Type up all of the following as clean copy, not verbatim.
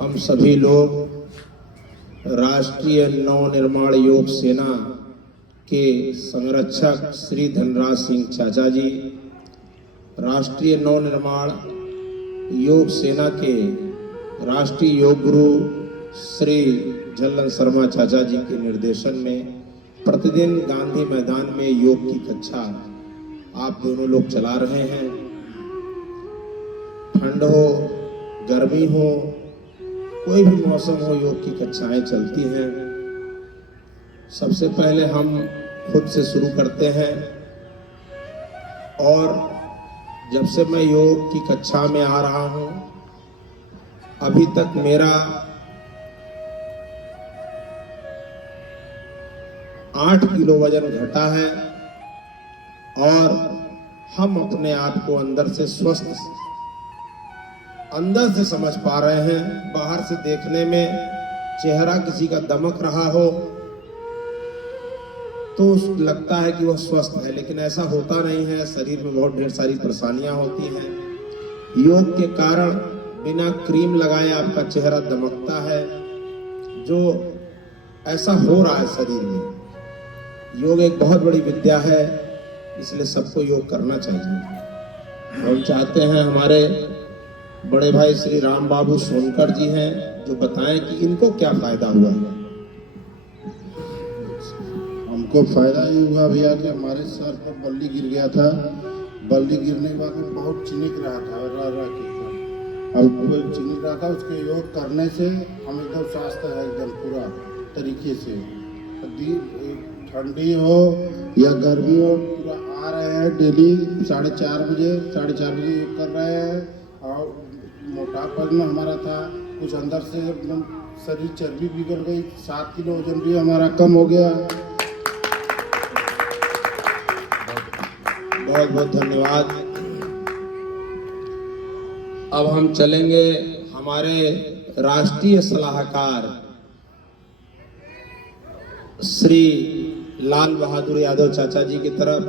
हम सभी लोग राष्ट्रीय नवनिर्माण योग सेना के संरक्षक श्री धनराज सिंह चाचा जी, राष्ट्रीय नवनिर्माण योग सेना के राष्ट्रीय योग गुरु श्री झल्लन शर्मा चाचा जी के निर्देशन में प्रतिदिन गांधी मैदान में योग की कक्षा आप दोनों लोग चला रहे हैं। ठंड हो, गर्मी हो, कोई भी मौसम हो, योग की कक्षाएं चलती हैं। सबसे पहले हम खुद से शुरू करते हैं और जब से मैं योग की कक्षा में आ रहा हूं, अभी तक मेरा 8 किलो वजन घटा है और हम अपने आप को अंदर से स्वस्थ, अंदर से समझ पा रहे हैं। बाहर से देखने में चेहरा किसी का दमक रहा हो तो लगता है कि वह स्वस्थ है, लेकिन ऐसा होता नहीं है। शरीर में बहुत ढेर सारी परेशानियां होती हैं। योग के कारण बिना क्रीम लगाए आपका चेहरा दमकता है, जो ऐसा हो रहा है शरीर में। योग एक बहुत बड़ी विद्या है, इसलिए सबको योग करना चाहिए। हम चाहते हैं हमारे बड़े भाई श्री राम बाबू सोनकर जी हैं, जो बताएं कि इनको क्या फायदा हुआ है। हमको फायदा ये हुआ भैया कि हमारे सर पर बल्ली गिर गया था। बल्ली गिरने के बाद में बहुत चिनिक रहा था, रह के अब चिनिक रहा था। उसके योग करने से हम एकदम स्वस्थ है, एकदम पूरा तरीके से। ठंडी हो या गर्मी हो, पूरा आ रहे हैं डेली 4:30 बजे योग कर रहे हैं। और मोटापा में हमारा था कुछ अंदर से एकदम शरीर चर्बी बिगड़ गई, 7 किलो वजन भी हमारा कम हो गया। बहुत बहुत धन्यवाद। अब हम चलेंगे हमारे राष्ट्रीय सलाहकार श्री लाल बहादुर यादव चाचा जी की तरफ,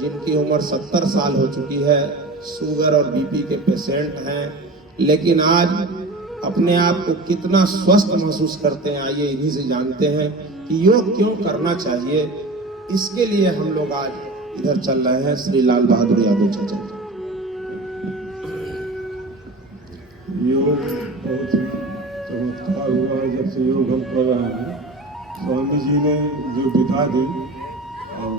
जिनकी उम्र 70 साल हो चुकी है, शुगर और बीपी के पेशेंट हैं, लेकिन आज अपने आप को कितना स्वस्थ महसूस करते हैं। आइए इन्हीं से जानते हैं कि योग क्यों करना चाहिए। इसके लिए हम लोग आज इधर चल रहे हैं। श्री लाल बहादुर यादव चाचा जी। योग बहुत ही चमत्कार हुआ है। जब से योग हम कर रहे हैं, स्वामी जी ने जो विधा दी, और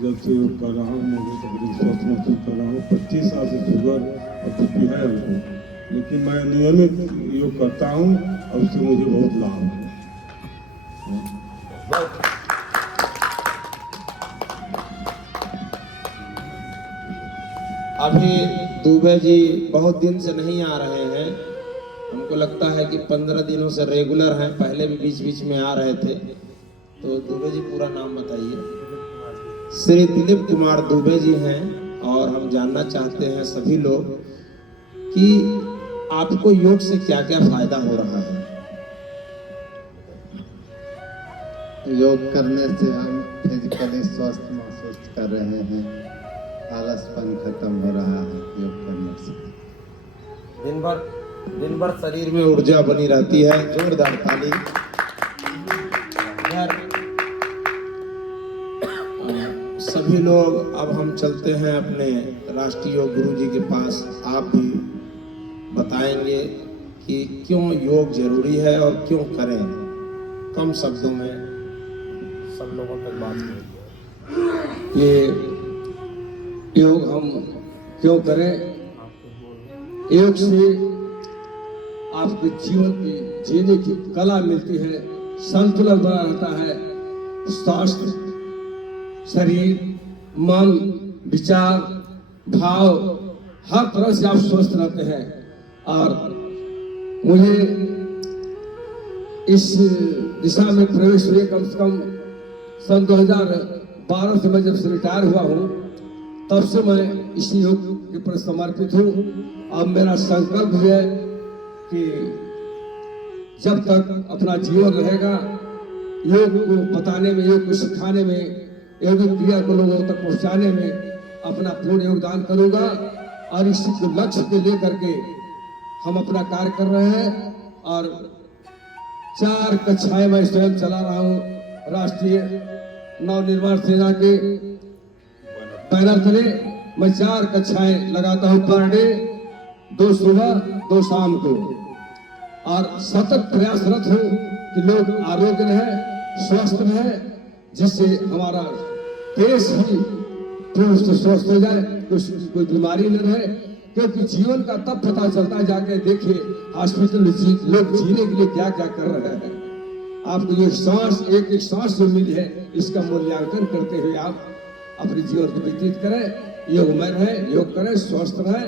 जब से योग कर रहा हूँ मुझे तकरीबन स्वस्थ महसूस कर रहा हूँ। 25 साल से शुगर और बीपी है हमको, लेकिन मैं नियमित योग करता हूँ और उससे मुझे बहुत लाभ है। अभी दुबे जी बहुत दिन से नहीं आ रहे हैं। हमको लगता है कि 15 दिनों से रेगुलर हैं। पहले भी बीच बीच में आ रहे थे। तो दुबे जी पूरा नाम बताइए। श्री दिलीप कुमार दुबे जी हैं, और हम जानना चाहते हैं सभी लोग कि आपको योग से क्या क्या फायदा हो रहा है। योग करने से हम फिजिकली स्वस्थ महसूस कर रहे हैं। आलसपन खत्म हो रहा है योग करने से। दिन भर शरीर में ऊर्जा बनी रहती है। जोरदार ताली। सभी लोग अब हम चलते हैं अपने राष्ट्रीय योग गुरु जी के पास। आप भी बताएंगे कि क्यों योग जरूरी है और क्यों करें। कम शब्दों में सब लोगों तक बात करें। ये योग हम क्यों करें? योग से आपके जीवन की जीने की कला मिलती है, संतुलन बना रहता है, स्वास्थ्य, शरीर, मन, विचार, भाव, हर तरह से आप स्वस्थ रहते हैं। और मुझे इस दिशा में प्रवेश हुए कम से कम सन 2012 से मैं जब से रिटायर हुआ हूँ, तब से मैं इस योग के प्रति समर्पित हूँ। अब मेरा संकल्प है कि जब तक अपना जीवन रहेगा, योग को बताने में, योग को सिखाने में, योगिक क्रिया को लोगों तक पहुंचाने में अपना पूर्ण योगदान करूंगा। और इस लक्ष्य को लेकर के हम अपना कार्य कर रहे हैं। और 4 कक्षाएं मैं स्वयं चला रहा हूँ। राष्ट्रीय नवनिर्माण सेना के बैनर तले मैं 4 कक्षाएं लगाता हूँ पर डे, 2 सुबह 2 शाम को, और सतत प्रयासरत हूँ कि लोग आरोग्य रहे, स्वस्थ रहे, जिससे हमारा देश ही पूर्ण से स्वस्थ हो जाए, कोई बीमारी न रहे। क्योंकि जीवन का तब पता चलता है, जाके देखिए हॉस्पिटल में लोग जीने के लिए क्या क्या कर रहे हैं। आपको ये सांस, एक एक सांस जो मिली है, इसका मूल्यांकन करते हुए आप अपने जीवन को व्यतीत करें, योगमय रहे, योग करें, स्वस्थ रहे,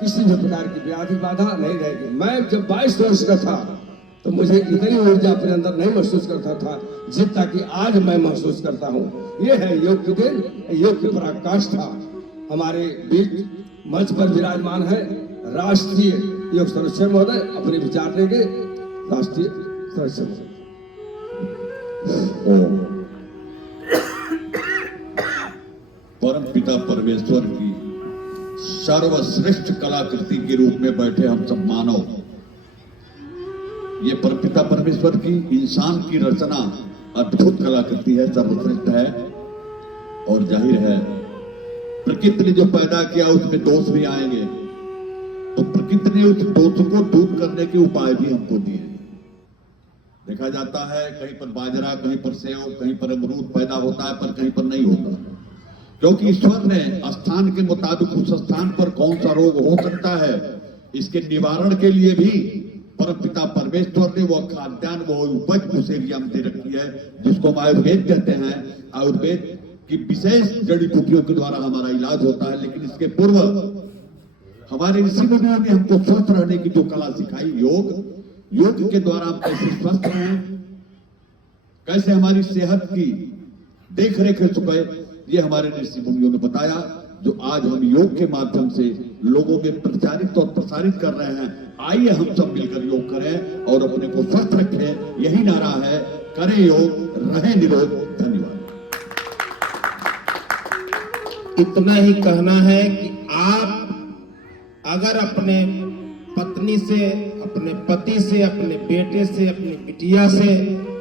किसी भी प्रकार की व्याधि बाधा नहीं रहेगी। मैं जब 22 वर्ष का था तो मुझे इतनी ऊर्जा अपने अंदर नहीं महसूस करता था जितना कि आज मैं महसूस करता हूँ। ये है योग की दिन, योग की पराकाष्ठा। हमारे बीच मंच पर विराजमान है राष्ट्रीय योग संरक्षक महोदय, अपने विचार देंगे। राष्ट्रीय संरक्षक परम पिता परमेश्वर की सर्वश्रेष्ठ कलाकृति के रूप में बैठे हम सब मानव, ये परमपिता परमेश्वर की इंसान की रचना अद्भुत कलाकृति है, सर्वश्रेष्ठ है। और जाहिर है प्रकृति ने जो पैदा किया उसमें दोष भी आएंगे, तो प्रकृति ने उस दोष को दूर करने के उपाय भी हमको दिए। देखा जाता है कहीं पर बाजरा, कहीं पर सेव, कहीं पर अमरूद पैदा होता है, पर कहीं पर नहीं होता, क्योंकि ईश्वर ने स्थान के मुताबिक उस स्थान पर कौन सा रोग हो सकता है, इसके निवारण के लिए भी परमपिता परमेश्वर ने वो खाद्यान्न, वो उपज उसे भी हम दे रखी है, जिसको हम आयुर्वेद कहते हैं। आयुर्वेद की विशेष जड़ी बूटियों के द्वारा हमारा इलाज होता है। लेकिन इसके पूर्व हमारे ऋषि मुनियों ने हमको स्वस्थ रहने की जो कला सिखाई, योग के द्वारा हम कैसे स्वस्थ रहें, कैसे हमारी सेहत की देख रेख सुखे, ये हमारे ऋषि मुनियों ने बताया, जो आज हम योग के माध्यम से लोगों में प्रचारित और प्रसारित कर रहे हैं। आइए हम सब मिलकर योग करें और अपने को स्वस्थ रखें, यही नारा है, करें योग, रहें निरोग। धन्यवाद। इतना ही कहना है कि आप अगर अपने पत्नी से, अपने पति से, अपने बेटे से, अपनी बिटिया से,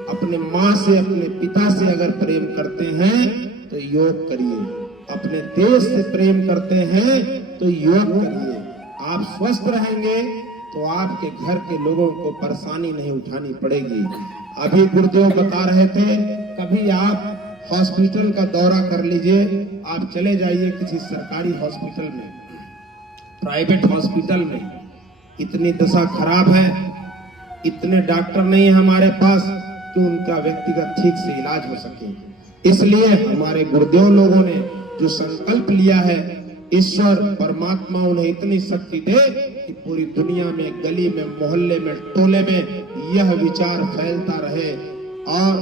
अपने माँ से, अपने पिता से अगर प्रेम करते हैं तो योग करिए। अपने देश से प्रेम करते हैं तो योग करिए। आप स्वस्थ रहेंगे तो आपके घर के लोगों को परेशानी नहीं उठानी पड़ेगी। अभी गुरुदेव बता रहे थे, कभी आप हॉस्पिटल का दौरा कर लीजिए, आप चले जाइए किसी सरकारी हॉस्पिटल में, प्राइवेट हॉस्पिटल में, इतनी दशा खराब है, इतने डॉक्टर नहीं है हमारे पास कि उनका व्यक्तिगत ठीक से इलाज हो सके। इसलिए हमारे गुरुदेव लोगों ने जो संकल्प लिया है, ईश्वर परमात्मा उन्हें इतनी शक्ति दे कि पूरी दुनिया में, गली में, मोहल्ले में, टोले में यह विचार फैलता रहे। और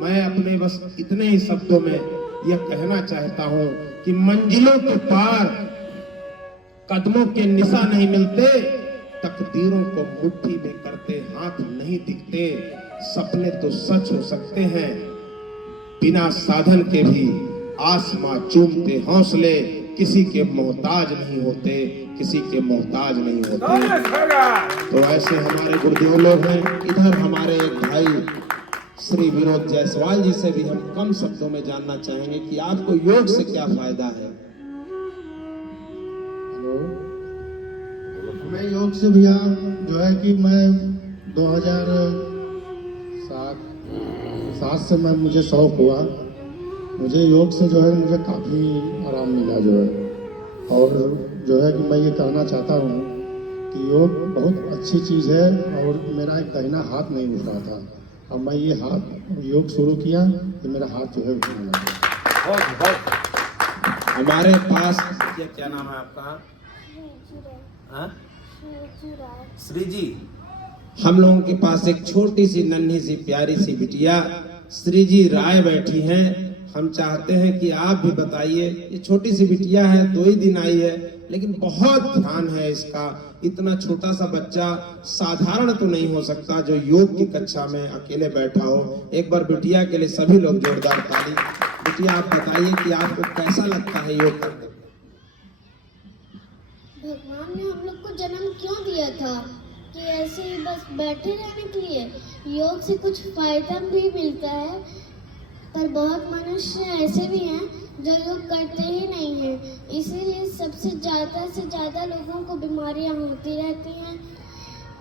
मैं अपने बस इतने ही शब्दों में यह कहना चाहता हूं कि मंजिलों के पार कदमों के निशा नहीं मिलते, तकदीरों को मुट्ठी में करते हाथ नहीं दिखते। सपने तो सच हो सकते हैं, बिना साधन के भी आसमां चूमते हौसले किसी के मोहताज नहीं होते, किसी के मोहताज नहीं होते। तो ऐसे हमारे गुरुदेव लोग हैं। इधर हमारे एक भाई श्री विनोद जायसवाल जी से भी हम कम शब्दों में जानना चाहेंगे कि आपको योग से क्या फायदा है। मैं योग से भैया जो है कि मैं 2007 से मैं मुझे शौक हुआ, मुझे योग से जो है मुझे काफ़ी आराम मिला जो है। और जो है कि मैं ये कहना चाहता हूँ कि योग बहुत अच्छी चीज़ है। और मेरा एक दाहिना हाथ नहीं उठ रहा था, अब मैं ये हाथ योग शुरू किया तो मेरा हाथ जो है उठने लगा। हमारे पास क्या नाम है आपका? श्री जी। हम लोगों के पास एक छोटी सी नन्ही सी प्यारी सी बिटिया श्री जी राय बैठी हैं। हम चाहते हैं कि आप भी बताइए। ये छोटी सी बिटिया है, 2 ही दिन आई है, लेकिन बहुत ध्यान है इसका। इतना छोटा सा बच्चा साधारण तो नहीं हो सकता जो योग की कक्षा में अकेले बैठा हो। एक बार बिटिया के लिए सभी लोग जोरदार ताली। बिटिया, आप बताइए कि आपको कैसा लगता है योग करने? भगवान ने हम लोग को जन्म क्यों दिया था कि कि ऐसे ही बस बैठे रहने के लिए। योग से कुछ फायदा भी मिलता है, पर बहुत मनुष्य ऐसे भी हैं जो योग करते ही नहीं हैं, इसीलिए सबसे ज़्यादा से ज़्यादा लोगों को बीमारियां होती रहती हैं।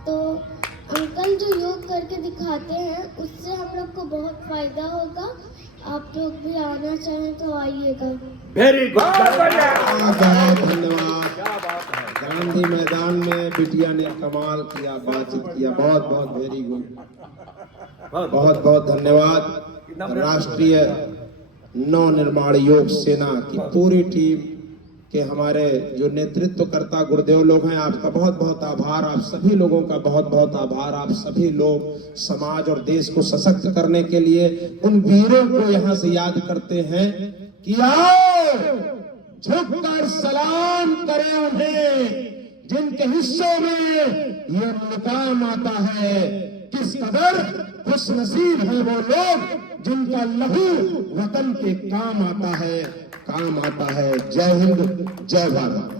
तो अंकल जो योग करके दिखाते हैं उससे हम लोग को बहुत फायदा होगा। आप लोग भी आना चाहें तो आइएगा। Very good. बहुत धन्यवाद। गांधी मैदान में बिटिया ने कमाल किया, बातचीत किया, बहुत बहुत वेरी गुड, बहुत बहुत धन्यवाद। राष्ट्रीय नवनिर्माण योग सेना की पूरी टीम के हमारे जो नेतृत्वकर्ता गुरुदेव लोग हैं, आपका बहुत बहुत आभार। आप सभी लोगों का बहुत बहुत आभार। आप सभी लोग समाज और देश को सशक्त करने के लिए उन वीरों को यहाँ से याद करते हैं कि आओ झुककर सलाम करें उन्हें जिनके हिस्सों में ये मुकाम आता है। किस कदर खुशनसीब है वो लोग जिनका लहू वतन के काम आता है, काम आता है। जय हिंद, जय भारत।